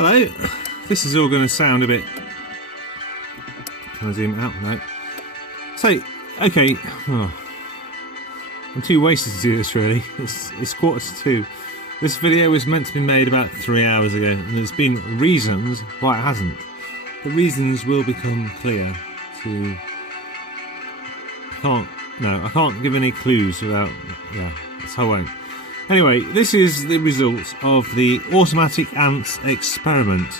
Hello, this is all going to sound a bit... Can I zoom out? No. So, okay, I'm too wasted to do this really. It's 1:45. This video was meant to be made about 3 hours ago, and there's been reasons why it hasn't. The reasons will become clear to... I can't give any clues without... yeah, so I won't. Anyway, this is the results of the automatic ants experiment.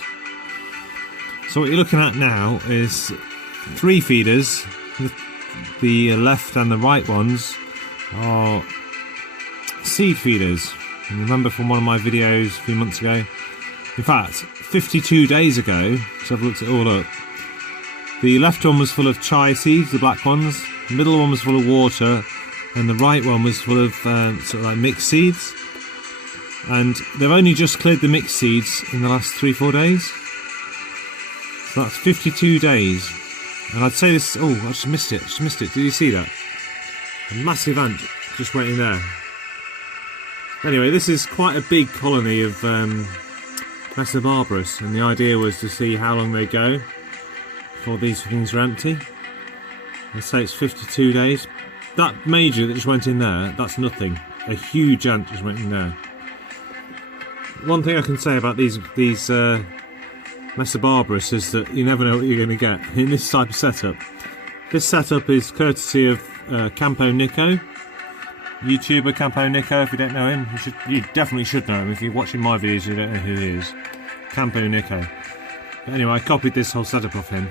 So what you're looking at now is 3 feeders. The left and the right ones are seed feeders. And remember from one of my videos a few months ago, in fact 52 days ago, so I've looked it all up, the left one was full of chia seeds, the black ones, the middle one was full of water, and the right one was full of sort of like mixed seeds. And they've only just cleared the mixed seeds in the last 3-4 days. So that's 52 days. And I'd say this... oh, I just missed it. Did you see that? A massive ant just went in there. Anyway, this is quite a big colony of Barbarus, and the idea was to see how long they go before these things are empty. I'd say it's 52 days. That major that just went in there, that's nothing. A huge ant just went in there. One thing I can say about these Barbarus is that you never know what you're going to get in this type of setup. This setup is courtesy of Campo Nico, YouTuber Campo Nico. If you don't know him, you definitely should know him. If you're watching my videos, you don't know who he is. Campo Nico. But anyway, I copied this whole setup off him.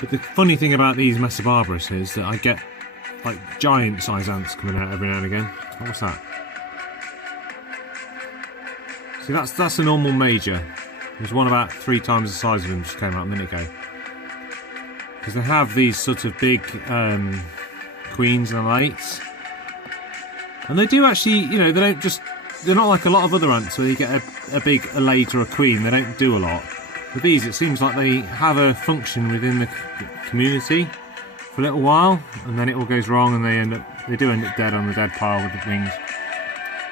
But the funny thing about these Barbarus is that I get like giant size ants coming out every now and again. What's that? See, that's a normal major. There's one about 3 times the size of them just came out a minute ago. Because they have these sort of big queens and lates. And they do actually, you know, they're not like a lot of other ants where you get a big late or a queen. They don't do a lot. With these, it seems like they have a function within the community for a little while, and then it all goes wrong, and they do end up dead on the dead pile with the wings.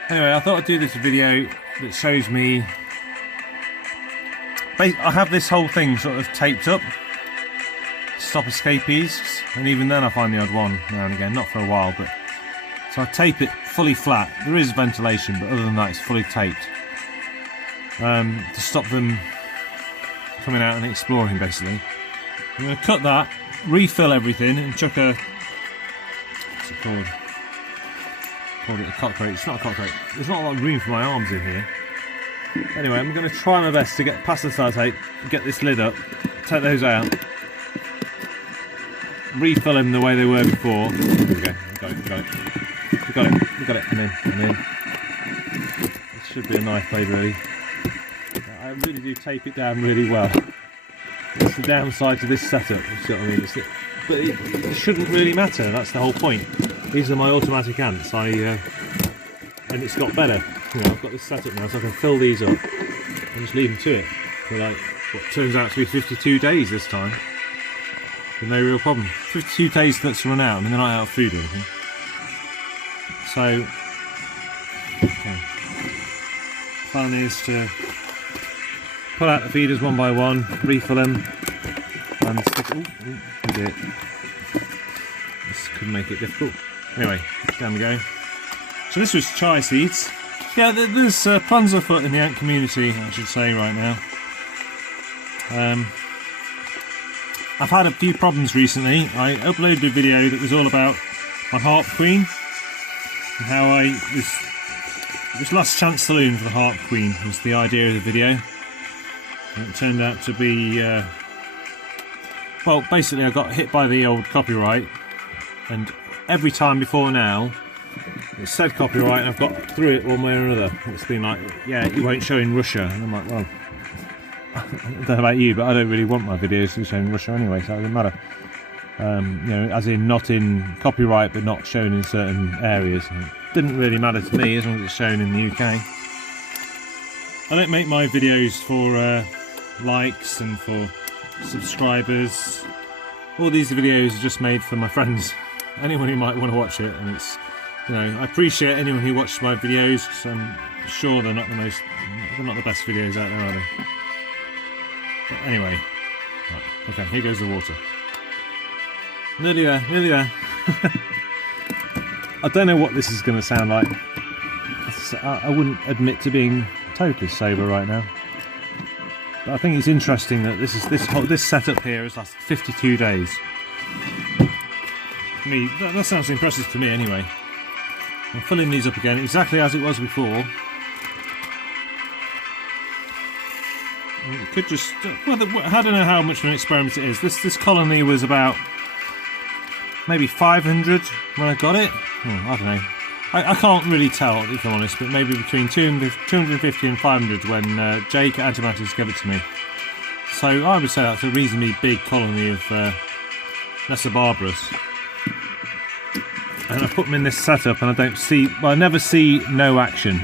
Anyway, I thought I'd do this video that shows me. I have this whole thing sort of taped up to stop escapees, and even then I find the odd one now and again, not for a while, but so I tape it fully flat. There is ventilation, but other than that, it's fully taped to stop them coming out and exploring. Basically, I'm going to cut that, refill everything, and chuck a what's it called? Called it a cockroach. It's not a cockroach. There's not a lot of room for my arms in here. Anyway, I'm going to try my best to get past the side tape, get this lid up, take those out, refill them the way they were before. There we go. We got it. I'm in. This should be a knife blade, really. I really do tape it down really well. It's the downside to this setup, you see what I mean? But it shouldn't really matter, that's the whole point. These are my automatic ants, and it's got better. You know, I've got this setup now, so I can fill these up and just leave them to it for like what turns out to be 52 days this time. With no real problem. 52 days that's run out, and they're not out of food or anything. So, okay. Plan is to pull out the feeders one by one, refill them, and stick. This could make it difficult. Anyway, down we go. So this was chia seeds. Yeah, there's plans afoot in the ant community, I should say, right now. I've had a few problems recently. I uploaded a video that was all about my harp queen and how this last chance saloon for the harp queen was the idea of the video. And it turned out to be well, basically I got hit by the old copyright, and every time before now it said copyright, and I've got through it one way or another. It's been like, yeah, it won't show in Russia, and I'm like, well, I don't know about you, but I don't really want my videos to show in Russia anyway, so it doesn't matter. You know, as in not in copyright, but not shown in certain areas. It didn't really matter to me as long as it's shown in the UK. I don't make my videos for likes and for subscribers. All these videos are just made for my friends, anyone who might want to watch it, and it's, you know, I appreciate anyone who watches my videos, because I'm sure they're not the best videos out there, are they? But anyway, right, okay, here goes the water. Nearly there, nearly there. I don't know what this is going to sound like. I wouldn't admit to being totally sober right now. But I think it's interesting that this setup here has lasted 52 days. For me, that sounds impressive to me anyway. I'm filling these up again exactly as it was before. It could just, well, I don't know how much of an experiment it is. This colony was about maybe 500 when I got it. I don't know. I can't really tell, if I'm honest, but maybe between 250 and 500 when Jake at Antimatter gave it to me. So I would say that's a reasonably big colony of Barbarus. And I put them in this setup and I don't see, well, I never see no action.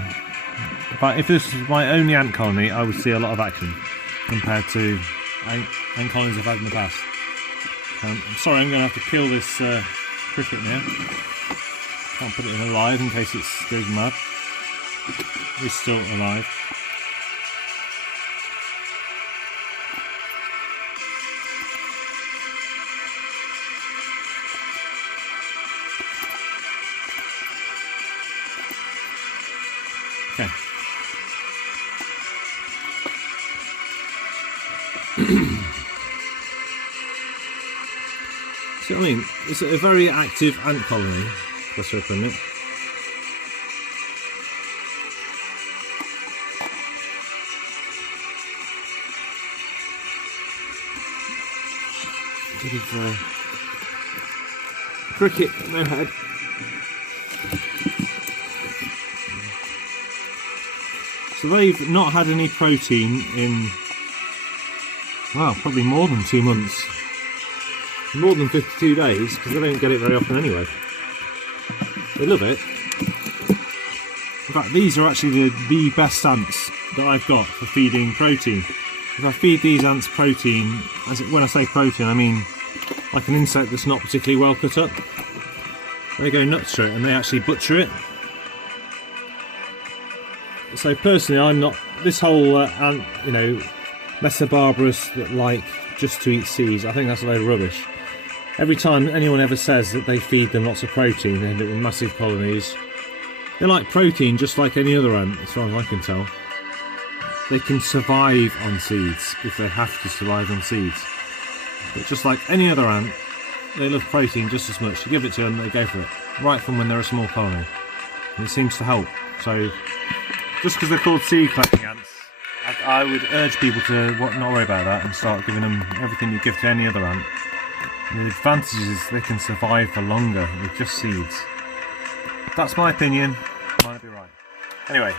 But if this was my only ant colony, I would see a lot of action compared to ant colonies I've had in the past. I'm sorry, I'm going to have to kill this cricket now. Can't put it in alive in case it goes mad. It's still alive. Okay. So I mean, it's a very active ant colony. Let's open it. Bit of cricket, no head. So they've not had any protein in, well, probably more than 2 months. More than 52 days, because they don't get it very often anyway. They love it. In fact, these are actually the best ants that I've got for feeding protein. If I feed these ants protein, when I say protein, I mean like an insect that's not particularly well cut up, they go nuts for it and they actually butcher it. So personally, I'm not, this whole ant, you know, Barbarus that like just to eat seeds, I think that's a load of rubbish. Every time anyone ever says that they feed them lots of protein, they end up with massive colonies. They like protein just like any other ant, as far as I can tell. They can survive on seeds if they have to survive on seeds. But just like any other ant, they love protein just as much. You give it to them, they go for it. Right from when they're a small colony. And it seems to help. So, just because they're called seed collecting ants, I would urge people to not worry about that and start giving them everything you give to any other ant. And the advantage is they can survive for longer with just seeds. That's my opinion. Might be right. Anyway.